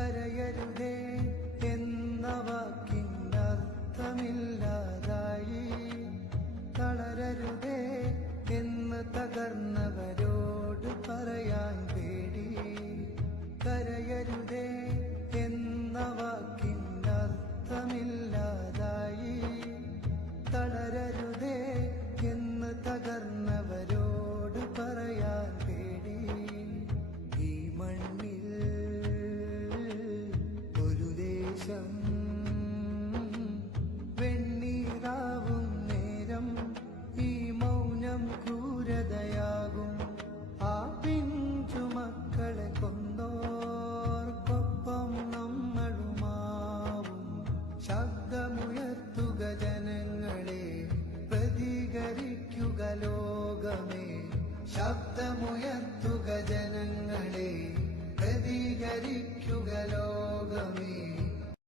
കരയരുതേ എന്ന വാക്കിനർത്ഥമില്ലാതായി, തളരരുതേ എന്ന് തകർന്നവരോട് പറയാൻ പേടി. കരയരുതേ എന്ന വാക്കിനർത്ഥമില്ലാതായി, തളരരുതേ എന്ന് തകർന്നവരോട് പറയാൻ പേടി. ഈ മണ്ണിൽ ഒരു ദേശം വെണ്ണീറാവും നേരം ഈ മൗനം ക്രൂരതയാകും. ആ പിഞ്ചു മക്കളെ കൊന്നോർക്കൊപ്പം നമ്മളുമാവും. ശബ്ദമുയർത്തുക ജനങ്ങളെ, പ്രതികരിക്കുക ലോകമേ. ശബ്ദമുയർത്തുക ജനങ്ങളെ,